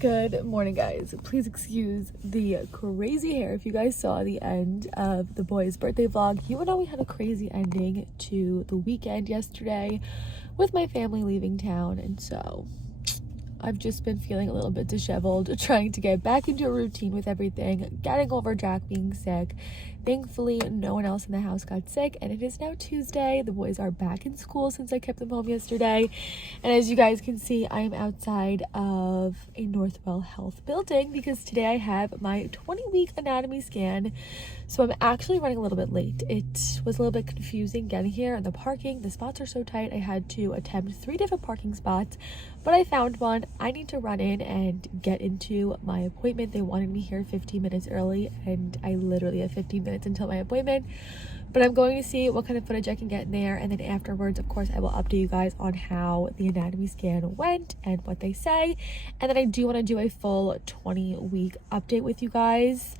Good morning, guys. Please excuse the crazy hair. If you guys saw the end of the boys' birthday vlog, you would know we had a crazy ending to the weekend yesterday with my family leaving town, and so I've just been feeling a little bit disheveled, trying to get back into a routine with everything, getting over Jack being sick. Thankfully, no one else in the house got sick, and it is now Tuesday. The boys are back in school since I kept them home yesterday. And as you guys can see, I am outside of a Northwell Health building because today I have my 20-week anatomy scan. So I'm actually running a little bit late. It was a little bit confusing getting here, and the parking, the spots are so tight. I had to attempt 3 different parking spots, but I found one. I need to run in and get into my appointment. They wanted me here 15 minutes early, and I literally have 15 minutes until my appointment. But I'm going to see what kind of footage I can get in there, and then afterwards, of course, I will update you guys on how the anatomy scan went and what they say. And then I do want to do a full 20-week update with you guys.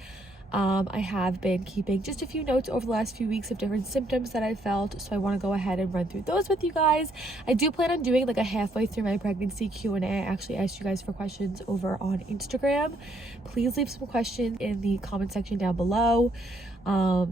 I have been keeping just a few notes over the last few weeks of different symptoms that I felt, so I want to go ahead and run through those with you guys. I do plan on doing like a halfway through my pregnancy Q&A. I actually asked you guys for questions over on Instagram. Please leave some questions in the comment section down below of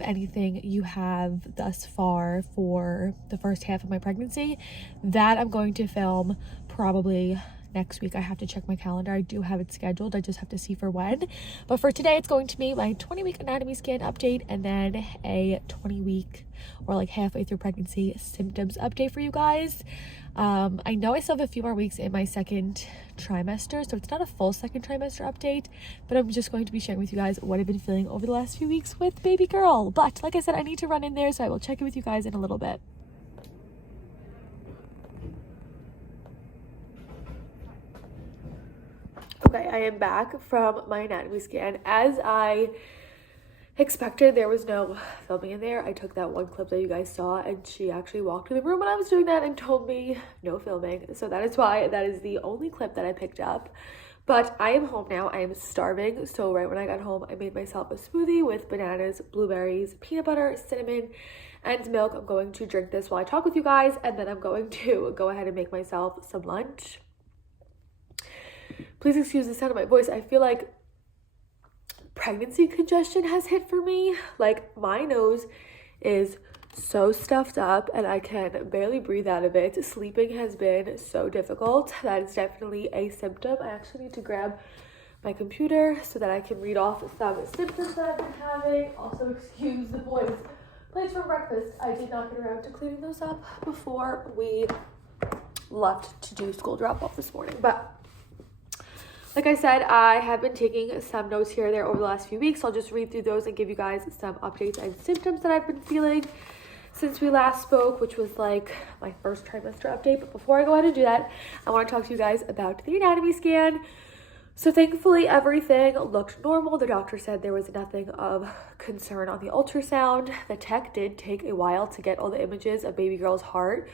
anything you have thus far for the first half of my pregnancy. That I'm going to film probably next week. I have to check my calendar. I do have it scheduled. I just have to see for when. But for today, it's going to be my 20-week anatomy scan update and then a 20-week or like halfway through pregnancy symptoms update for you guys. I know I still have a few more weeks in my second trimester, so it's not a full second trimester update, but I'm just going to be sharing with you guys what I've been feeling over the last few weeks with baby girl. But like I said, I need to run in there, so I will check in with you guys in a little bit. Okay, I am back from my anatomy scan. As I expected, there was no filming in there. I took that one clip that you guys saw, and she actually walked in the room when I was doing that and told me no filming. So that is why that is the only clip that I picked up. But I am home now. I am starving. So right when I got home, I made myself a smoothie with bananas, blueberries, peanut butter, cinnamon, and milk. I'm going to drink this while I talk with you guys, and then I'm going to go ahead and make myself some lunch. Please excuse the sound of my voice. I feel like pregnancy congestion has hit for me. Like, my nose is so stuffed up and I can barely breathe out of it. Sleeping has been so difficult. That is definitely a symptom. I actually need to grab my computer so that I can read off some symptoms that I've been having. Also, excuse the boys' plates from breakfast. I did not get around to cleaning those up before we left to do school drop-off this morning. But like I said, I have been taking some notes here and there over the last few weeks. So I'll just read through those and give you guys some updates and symptoms that I've been feeling since we last spoke, which was like my first trimester update. But before I go ahead and do that, I want to talk to you guys about the anatomy scan. So thankfully, everything looked normal. The doctor said there was nothing of concern on the ultrasound. The tech did take a while to get all the images of baby girl's heart,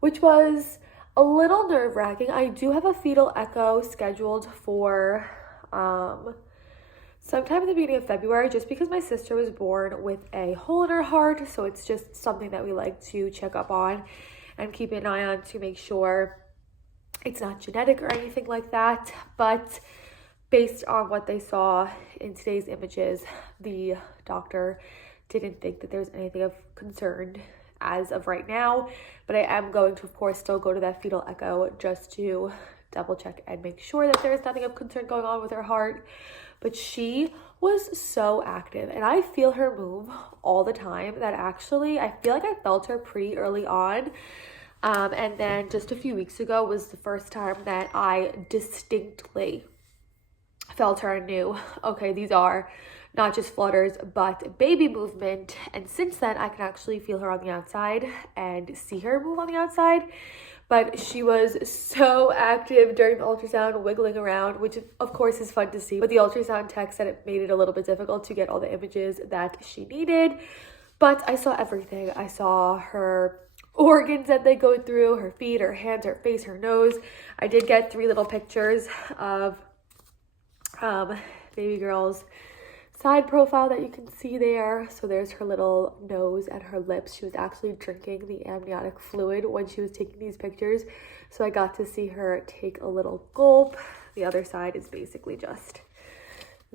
which was a little nerve-wracking. I do have a fetal echo scheduled for sometime in the beginning of February, just because my sister was born with a hole in her heart. So it's just something that we like to check up on and keep an eye on to make sure it's not genetic or anything like that. But based on what they saw in today's images, the doctor didn't think that there's anything of concern as of right now, but I am going to, of course, still go to that fetal echo just to double check and make sure that there is nothing of concern going on with her heart. But she was so active, and I feel her move all the time. That actually, I feel like I felt her pretty early on, and then just a few weeks ago was the first time that I distinctly felt her and knew, okay, these are not just flutters, but baby movement. And since then, I can actually feel her on the outside and see her move on the outside. But she was so active during the ultrasound, wiggling around, which of course is fun to see. But the ultrasound tech said it made it a little bit difficult to get all the images that she needed. But I saw everything. I saw her organs that they go through, her feet, her hands, her face, her nose. I did get 3 little pictures of baby girl's side profile that you can see there. So there's her little nose and her lips. She was actually drinking the amniotic fluid when she was taking these pictures. So I got to see her take a little gulp. the other side is basically just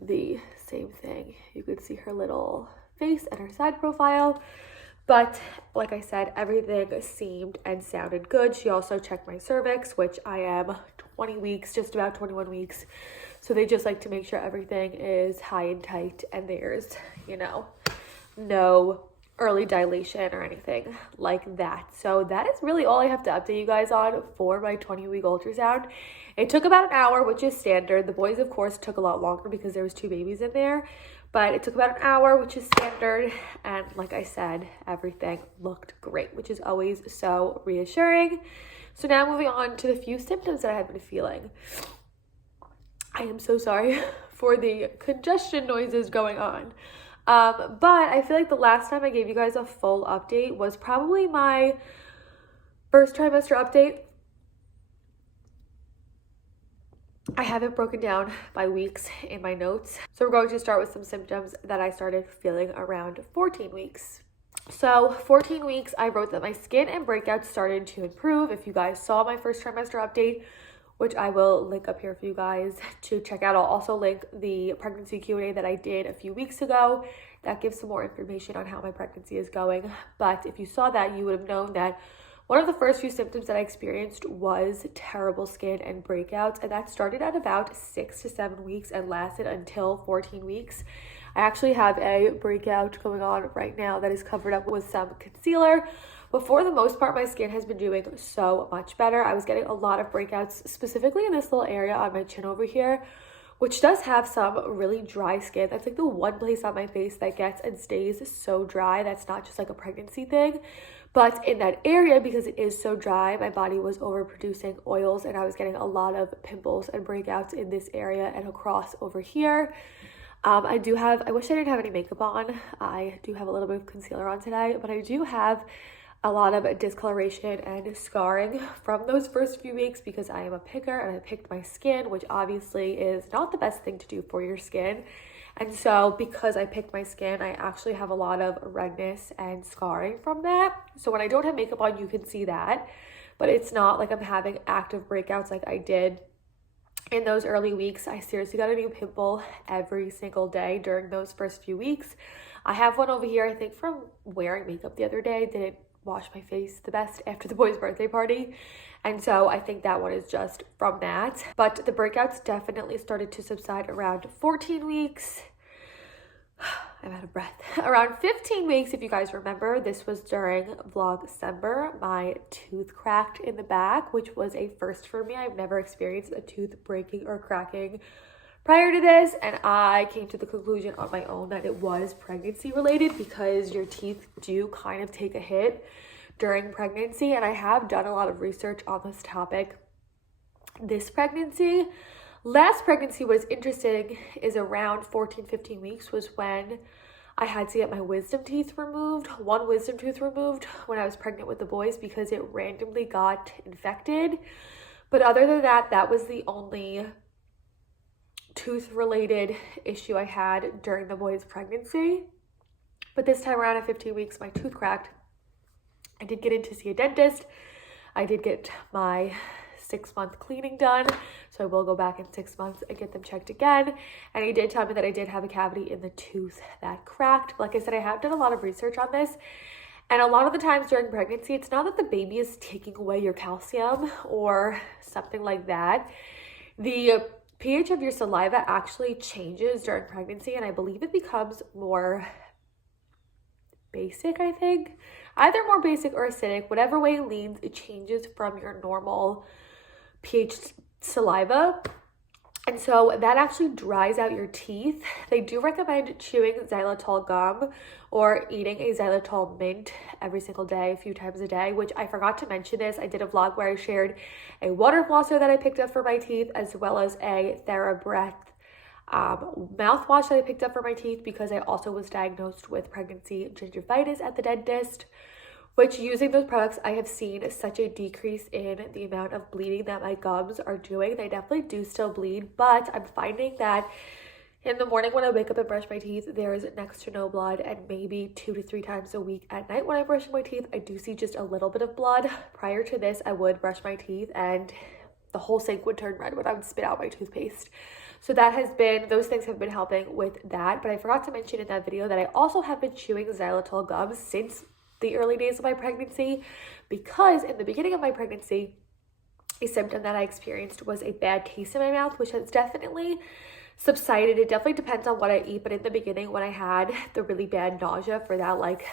the same thing. You could see her little face and her side profile. But like I said, everything seemed and sounded good. She also checked my cervix, which I am 20 weeks, just about 21 weeks. So they just like to make sure everything is high and tight and there's, you know, no early dilation or anything like that. So that is really all I have to update you guys on for my 20-week ultrasound. It took about an hour, which is standard. The boys, of course, took a lot longer because there was 2 babies in there. But it took about an hour, which is standard. And like I said, everything looked great, which is always so reassuring. So now moving on to the few symptoms that I have been feeling. I am so sorry for the congestion noises going on. But I feel like the last time I gave you guys a full update was probably my first trimester update. I have it broken down by weeks in my notes. So we're going to start with some symptoms that I started feeling around 14 weeks. So 14 weeks, I wrote that my skin and breakouts started to improve. If you guys saw my first trimester update, which I will link up here for you guys to check out. I'll also link the pregnancy Q&A that I did a few weeks ago. That gives some more information on how my pregnancy is going. But if you saw that, you would have known that one of the first few symptoms that I experienced was terrible skin and breakouts, and that started at about 6 to 7 weeks and lasted until 14 weeks. I actually have a breakout going on right now that is covered up with some concealer, but for the most part, my skin has been doing so much better. I was getting a lot of breakouts, specifically in this little area on my chin over here, which does have some really dry skin. That's like the one place on my face that gets and stays so dry. That's not just like a pregnancy thing. But in that area, because it is so dry, my body was overproducing oils and I was getting a lot of pimples and breakouts in this area and across over here. I wish I didn't have any makeup on. I do have a little bit of concealer on today, but I do have a lot of discoloration and scarring from those first few weeks because I am a picker and I picked my skin, which obviously is not the best thing to do for your skin. And so because I picked my skin, I actually have a lot of redness and scarring from that. So when I don't have makeup on, you can see that, but it's not like I'm having active breakouts like I did in those early weeks. I seriously got a new pimple every single day during those first few weeks. I have one over here, I think from wearing makeup the other day. Didn't wash my face the best after the boys' birthday party. And so I think that one is just from that. But the breakouts definitely started to subside around 14 weeks. I'm out of breath. Around 15 weeks, if you guys remember, this was during vlog December. My tooth cracked in the back, which was a first for me. I've never experienced a tooth breaking or cracking prior to this, and I came to the conclusion on my own that it was pregnancy related because your teeth do kind of take a hit during pregnancy, and I have done a lot of research on this topic this pregnancy. Last pregnancy, what is interesting is around 14-15 weeks was when I had to get my wisdom teeth removed, one wisdom tooth removed when I was pregnant with the boys because it randomly got infected. But other than that, that was the only tooth-related issue I had during the boys' pregnancy. But this time around at 15 weeks, my tooth cracked. I did get in to see a dentist. I did get my 6-month cleaning done, so I will go back in 6 months and get them checked again. And he did tell me that I did have a cavity in the tooth that cracked. Like I said, I have done a lot of research on this, and a lot of the times during pregnancy, it's not that the baby is taking away your calcium or something like that. The pH of your saliva actually changes during pregnancy, and I believe it becomes more basic, I think. Either more basic or acidic, whatever way it leans, it changes from your normal pH saliva. And so that actually dries out your teeth. They do recommend chewing xylitol gum or eating a xylitol mint every single day, a few times a day, which I forgot to mention this. I did a vlog where I shared a water flosser that I picked up for my teeth, as well as a TheraBreath mouthwash that I picked up for my teeth because I also was diagnosed with pregnancy gingivitis at the dentist, which using those products, I have seen such a decrease in the amount of bleeding that my gums are doing. They definitely do still bleed, but I'm finding that in the morning when I wake up and brush my teeth, there is next to no blood, and maybe 2 to 3 times a week at night when I'm brushing my teeth, I do see just a little bit of blood. Prior to this, I would brush my teeth and the whole sink would turn red when I would spit out my toothpaste. So those things have been helping with that. But I forgot to mention in that video that I also have been chewing xylitol gums since the early days of my pregnancy, because in the beginning of my pregnancy, a symptom that I experienced was a bad taste in my mouth, which has definitely subsided. It definitely depends on what I eat, but in the beginning, when I had the really bad nausea for that like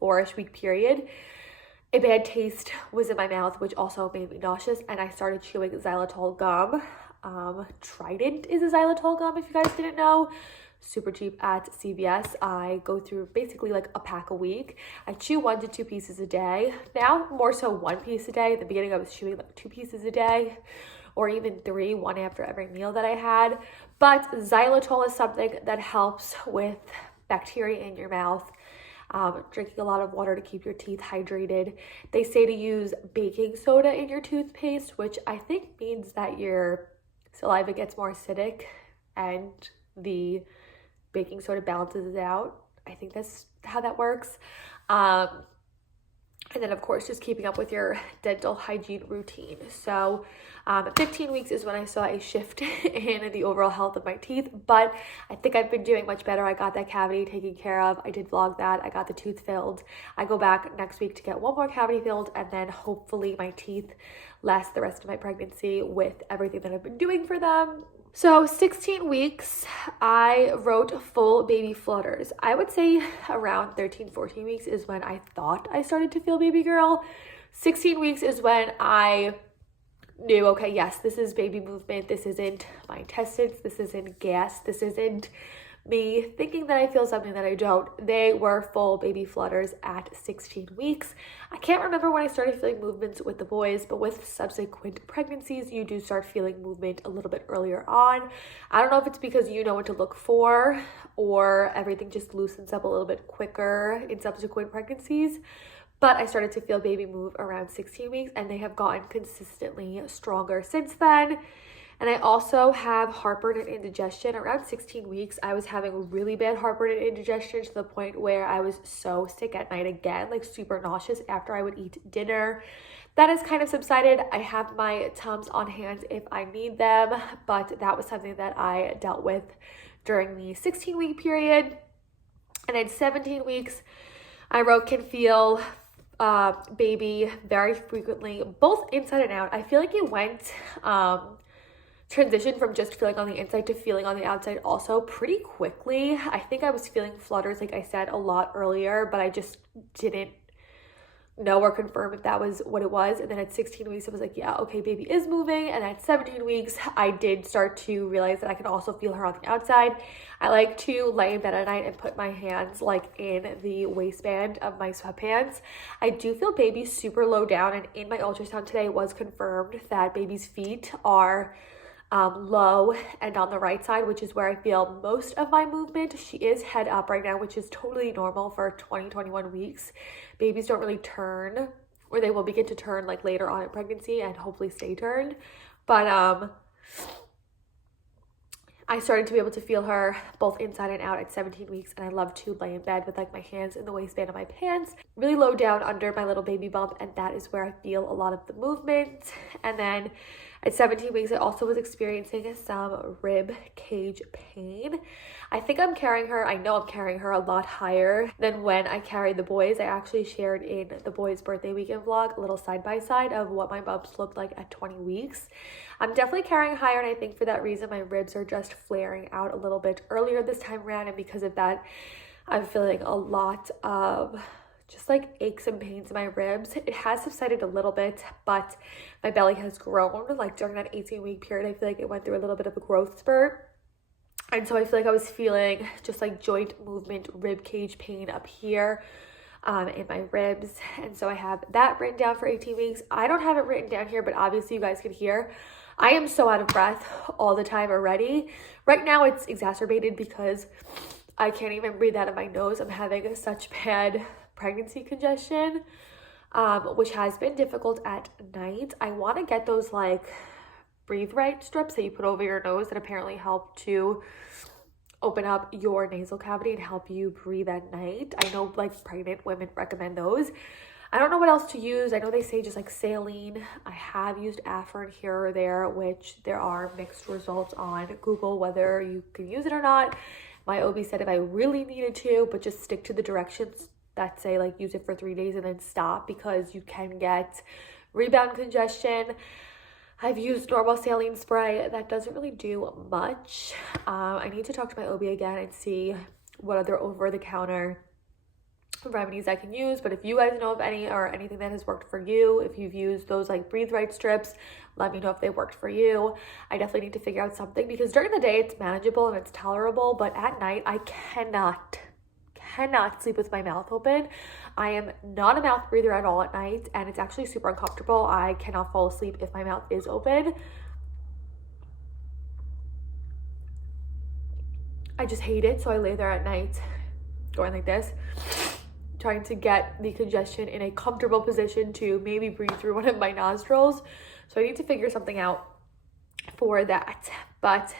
4-ish week period, a bad taste was in my mouth, which also made me nauseous, and I started chewing xylitol gum. Trident is a xylitol gum, if you guys didn't know. Super cheap at CVS. I go through basically like a pack a week. I chew 1 to 2 pieces a day. Now more so 1 piece a day. At the beginning, I was chewing like 2 pieces a day, or even 3, 1 after every meal that I had. But xylitol is something that helps with bacteria in your mouth. Drinking a lot of water to keep your teeth hydrated. They say to use baking soda in your toothpaste, which I think means that your saliva gets more acidic and the baking soda balances it out. I think that's how that works. And then, of course, just keeping up with your dental hygiene routine. So 15 weeks is when I saw a shift in the overall health of my teeth, but I think I've been doing much better. I got that cavity taken care of. I did vlog that. I got the tooth filled. I go back next week to get 1 more cavity filled, and then hopefully my teeth last the rest of my pregnancy with everything that I've been doing for them. So 16 weeks, I wrote full baby flutters. I would say around 13, 14 weeks is when I thought I started to feel baby girl. 16 weeks is when I knew, okay, yes, this is baby movement. This isn't my intestines. This isn't gas. This isn't me thinking that I feel something that I don't. They were full baby flutters at 16 weeks. I can't remember when I started feeling movements with the boys, but with subsequent pregnancies, you do start feeling movement a little bit earlier on. I don't know if it's because you know what to look for or everything just loosens up a little bit quicker in subsequent pregnancies. But I started to feel baby move around 16 weeks, and they have gotten consistently stronger since then. And I also have heartburn and indigestion. Around 16 weeks, I was having really bad heartburn and indigestion to the point where I was so sick at night again, like super nauseous after I would eat dinner. That has kind of subsided. I have my Tums on hand if I need them, but that was something that I dealt with during the 16-week period. And then 17 weeks, I wrote can feel baby very frequently, both inside and out. I feel like it went transition from just feeling on the inside to feeling on the outside also pretty quickly. I think I was feeling flutters, like I said, a lot earlier, but I just didn't know or confirm if that was what it was. And then at 16 weeks, I was like, yeah, okay, baby is moving. And at 17 weeks, I did start to realize that I can also feel her on the outside. I like to lay in bed at night and put my hands like in the waistband of my sweatpants. I do feel baby super low down, and in my ultrasound today it was confirmed that baby's feet are low and on the right side, which is where I feel most of my movement. She is head up right now, which is totally normal for 21 weeks. Babies don't really turn, or they will begin to turn like later on in pregnancy and hopefully stay turned. But I started to be able to feel her both inside and out at 17 weeks, and I love to lay in bed with like my hands in the waistband of my pants, really low down under my little baby bump, and that is where I feel a lot of the movement. And then at 17 weeks, I also was experiencing some rib cage pain. I think I'm carrying her, I know I'm carrying her a lot higher than when I carried the boys. I actually shared in the boys' birthday weekend vlog a little side-by-side of what my bumps looked like at 20 weeks. I'm definitely carrying higher, and I think for that reason, my ribs are just flaring out a little bit earlier this time around, and because of that, I'm feeling a lot of just like aches and pains in my ribs. It has subsided a little bit, but my belly has grown. Like during that 18-week period, I feel like it went through a little bit of a growth spurt. And so I feel like I was feeling just like joint movement, rib cage pain up here in my ribs. And so I have that written down for 18 weeks. I don't have it written down here, but obviously you guys can hear I am so out of breath all the time already. Right now it's exacerbated because I can't even breathe out of my nose. I'm having such bad pregnancy congestion, which has been difficult at night. I want to get those like breathe right strips that you put over your nose that apparently help to open up your nasal cavity and help you breathe at night. I know like pregnant women recommend those. I don't know what else to use. I know they say just like saline. I have used Afrin here or there, which there are mixed results on Google whether you can use it or not. My OB said if I really needed to, but just stick to the directions that say like use it for 3 days and then stop, because you can get rebound congestion. I've used normal saline spray. That doesn't really do much. I need to talk to my OB again and see what other over-the-counter remedies I can use. But if you guys know of any or anything that has worked for you, if you've used those like breathe right strips, let me know if they worked for you. I definitely need to figure out something, because during the day it's manageable and it's tolerable, but at night I cannot sleep with my mouth open. I am not a mouth breather at all at night, and it's actually super uncomfortable. I cannot fall asleep if my mouth is open. I just hate it. So I lay there at night going like this, trying to get the congestion in a comfortable position to maybe breathe through one of my nostrils. So I need to figure something out for that. But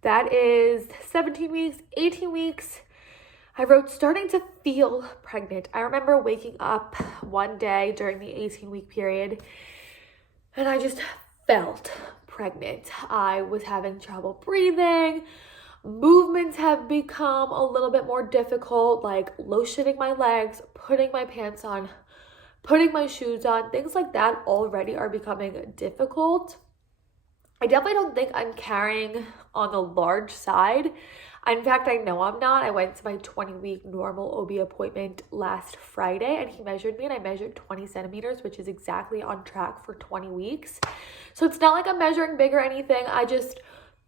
that is 17 weeks, 18 weeks. I wrote starting to feel pregnant. I remember waking up one day during the 18-week period and I just felt pregnant. I was having trouble breathing. Movements have become a little bit more difficult, like lotioning my legs, putting my pants on, putting my shoes on. Things like that already are becoming difficult. I definitely don't think I'm carrying on the large side. In fact, I know I'm not. I went to my 20-week normal OB appointment last Friday and he measured me and I measured 20 centimeters, which is exactly on track for 20 weeks. So it's not like I'm measuring big or anything. I just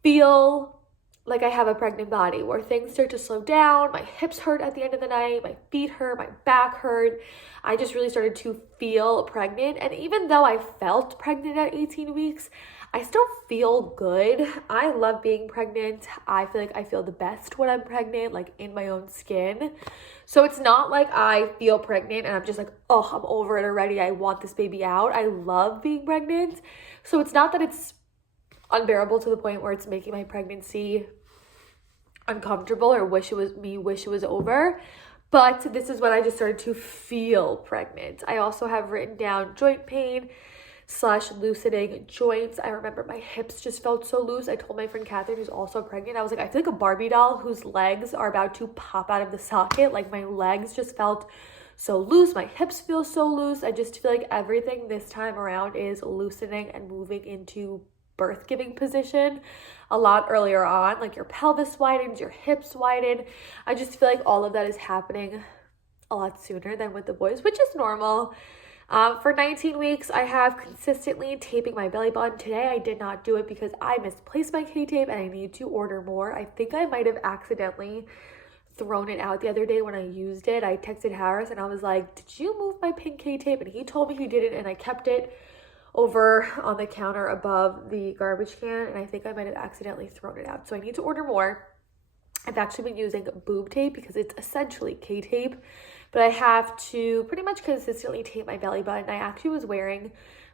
feel like I have a pregnant body where things start to slow down. My hips hurt at the end of the night. My feet hurt. My back hurt. I just really started to feel pregnant. And even though I felt pregnant at 18 weeks, I still feel good. I love being pregnant. I feel like I feel the best when I'm pregnant, like in my own skin. So it's not like I feel pregnant and I'm just like, oh, I'm over it already. I want this baby out. I love being pregnant. So it's not that it's unbearable to the point where it's making my pregnancy uncomfortable or wish it was over. But this is when I just started to feel pregnant. I also have written down joint pain / loosening joints. I remember my hips just felt so loose. I told my friend Catherine, who's also pregnant, I was like, I feel like a Barbie doll whose legs are about to pop out of the socket. Like my legs just felt so loose. My hips feel so loose. I just feel like everything this time around is loosening and moving into birth giving position a lot earlier on. Like your pelvis widens, your hips widen. I just feel like all of that is happening a lot sooner than with the boys, which is normal. For 19 weeks, I have consistently taping my belly button. Today, I did not do it because I misplaced my K-tape and I need to order more. I think I might have accidentally thrown it out the other day when I used it. I texted Harris and I was like, did you move my pink K-tape? And he told me he didn't, and I kept it over on the counter above the garbage can, and I think I might have accidentally thrown it out. So I need to order more. I've actually been using boob tape because it's essentially K-tape, but I have to pretty much consistently tape my belly button. I actually was wearing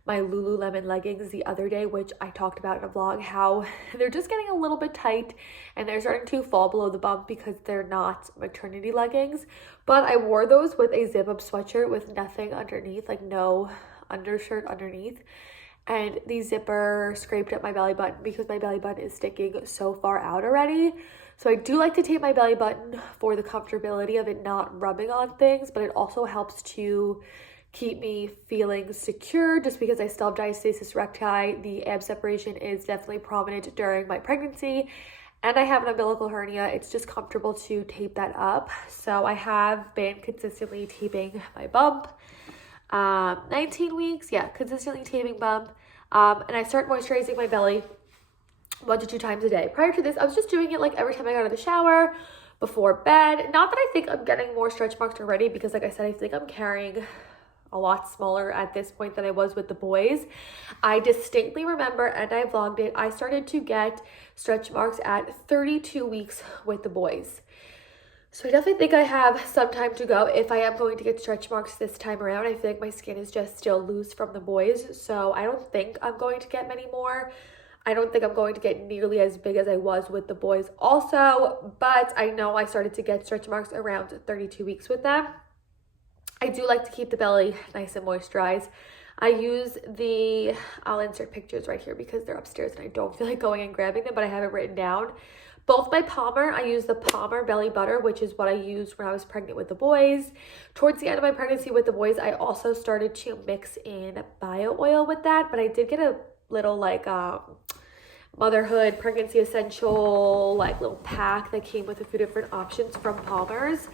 my Lululemon leggings the other day, which I talked about in a vlog, how they're just getting a little bit tight and they're starting to fall below the bump because they're not maternity leggings. But I wore those with a zip-up sweatshirt with nothing underneath, like no undershirt underneath. And the zipper scraped up my belly button because my belly button is sticking so far out already. So I do like to tape my belly button for the comfortability of it not rubbing on things, but it also helps to keep me feeling secure just because I still have diastasis recti. The ab separation is definitely prominent during my pregnancy and I have an umbilical hernia. It's just comfortable to tape that up. So I have been consistently taping my bump. 19 weeks, yeah, consistently taping bump. And I start moisturizing my belly 1 to 2 times a day. Prior to this, I was just doing it like every time I got out of the shower, before bed. Not that I think I'm getting more stretch marks already, because like I said, I think I'm carrying a lot smaller at this point than I was with the boys. I distinctly remember, and I vlogged it, I started to get stretch marks at 32 weeks with the boys. So I definitely think I have some time to go if I am going to get stretch marks this time around. I feel like my skin is just still loose from the boys, so I don't think I'm going to get many more. I don't think I'm going to get nearly as big as I was with the boys also, but I know I started to get stretch marks around 32 weeks with them. I do like to keep the belly nice and moisturized. I use I'll insert pictures right here because they're upstairs and I don't feel like going and grabbing them, but I have it written down. Both my Palmer, I use the Palmer Belly Butter, which is what I used when I was pregnant with the boys. Towards the end of my pregnancy with the boys, I also started to mix in bio oil with that, but I did get a little like motherhood pregnancy essential like little pack that came with a few different options from Palmer's.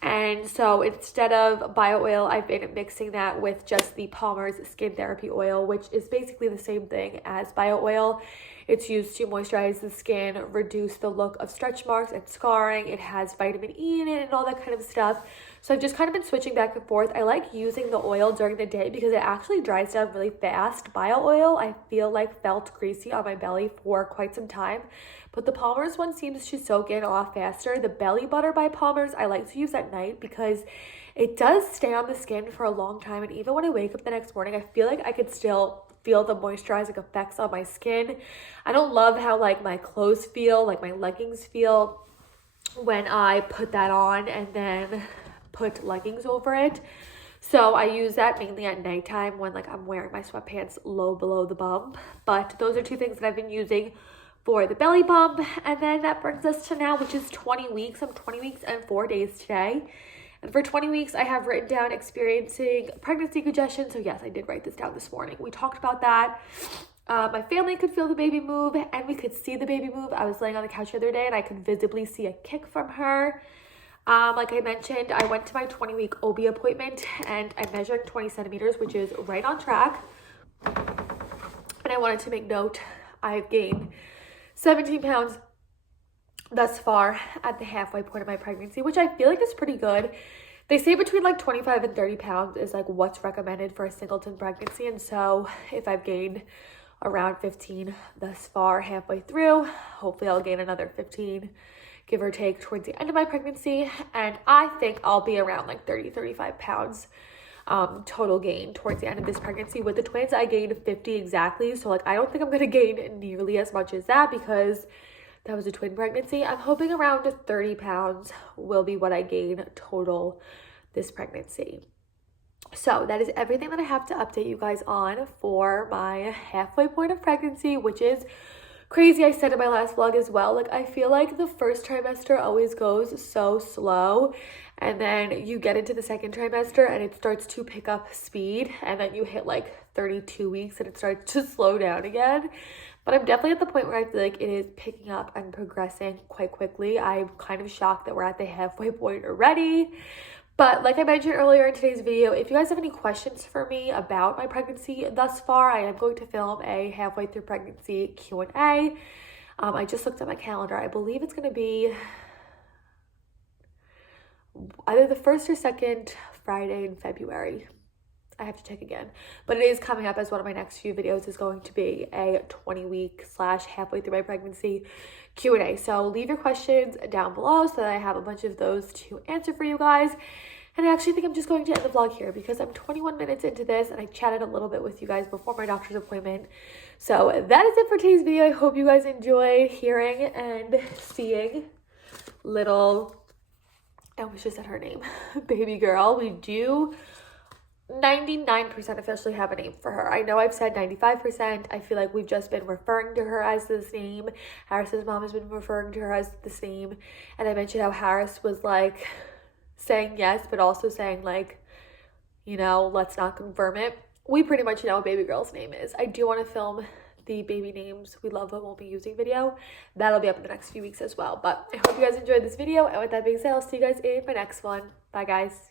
And so instead of bio oil, I've been mixing that with just the Palmer's Skin Therapy Oil, which is basically the same thing as bio oil. It's used to moisturize the skin, reduce the look of stretch marks and scarring. It has vitamin E in it and all that kind of stuff. So I've just kind of been switching back and forth. I like using the oil during the day because it actually dries down really fast. Bio oil, I feel like felt greasy on my belly for quite some time. But the Palmer's one seems to soak in a lot faster. The Belly Butter by Palmer's, I like to use at night because it does stay on the skin for a long time. And even when I wake up the next morning, I feel like I could still feel the moisturizing effects on my skin. I don't love how like my clothes feel, like my leggings feel when I put that on and then put leggings over it. So I use that mainly at nighttime when like I'm wearing my sweatpants low below the bum. But those are two things that I've been using for the belly bump. And then that brings us to now, which is 20 weeks. I'm 20 weeks and 4 days today. And for 20 weeks, I have written down experiencing pregnancy congestion. So yes, I did write this down this morning. We talked about that. My family could feel the baby move and we could see the baby move. I was laying on the couch the other day and I could visibly see a kick from her. Like I mentioned, I went to my 20-week OB appointment and I measured 20 centimeters, which is right on track. And I wanted to make note, I've gained 17 pounds thus far at the halfway point of my pregnancy, which I feel like is pretty good. They say between like 25 and 30 pounds is like what's recommended for a singleton pregnancy. And so if I've gained around 15 thus far halfway through, hopefully I'll gain another 15, give or take, towards the end of my pregnancy. And I think I'll be around like 35 pounds total gain towards the end of this pregnancy. With the twins, I gained 50 exactly. So like, I don't think I'm going to gain nearly as much as that because that was a twin pregnancy. I'm hoping around 30 pounds will be what I gain total this pregnancy. So that is everything that I have to update you guys on for my halfway point of pregnancy, which is crazy. I said in my last vlog as well, like I feel like the first trimester always goes so slow and then you get into the second trimester and it starts to pick up speed and then you hit like 32 weeks and it starts to slow down again. But I'm definitely at the point where I feel like it is picking up and progressing quite quickly. I'm kind of shocked that we're at the halfway point already. But like I mentioned earlier in today's video, if you guys have any questions for me about my pregnancy thus far, I am going to film a halfway through pregnancy Q&A. I just looked at my calendar. I believe it's going to be either the first or second Friday in February. I have to check again. But it is coming up as one of my next few videos is going to be a 20-week / halfway through my pregnancy Q&A. So leave your questions down below so that I have a bunch of those to answer for you guys. And I actually think I'm just going to end the vlog here because I'm 21 minutes into this and I chatted a little bit with you guys before my doctor's appointment. So that is it for today's video. I hope you guys enjoyed hearing and seeing little, I almost just said her name, baby girl. We do 99% officially have a name for her. I know I've said 95%. I feel like we've just been referring to her as this name. Harris's mom has been referring to her as this name. And I mentioned how Harris was like saying yes, but also saying like, you know, let's not confirm it. We pretty much know what baby girl's name is. I do want to film the baby names we love but won't be using video. That'll be up in the next few weeks as well. But I hope you guys enjoyed this video. And with that being said, I'll see you guys in my next one. Bye, guys.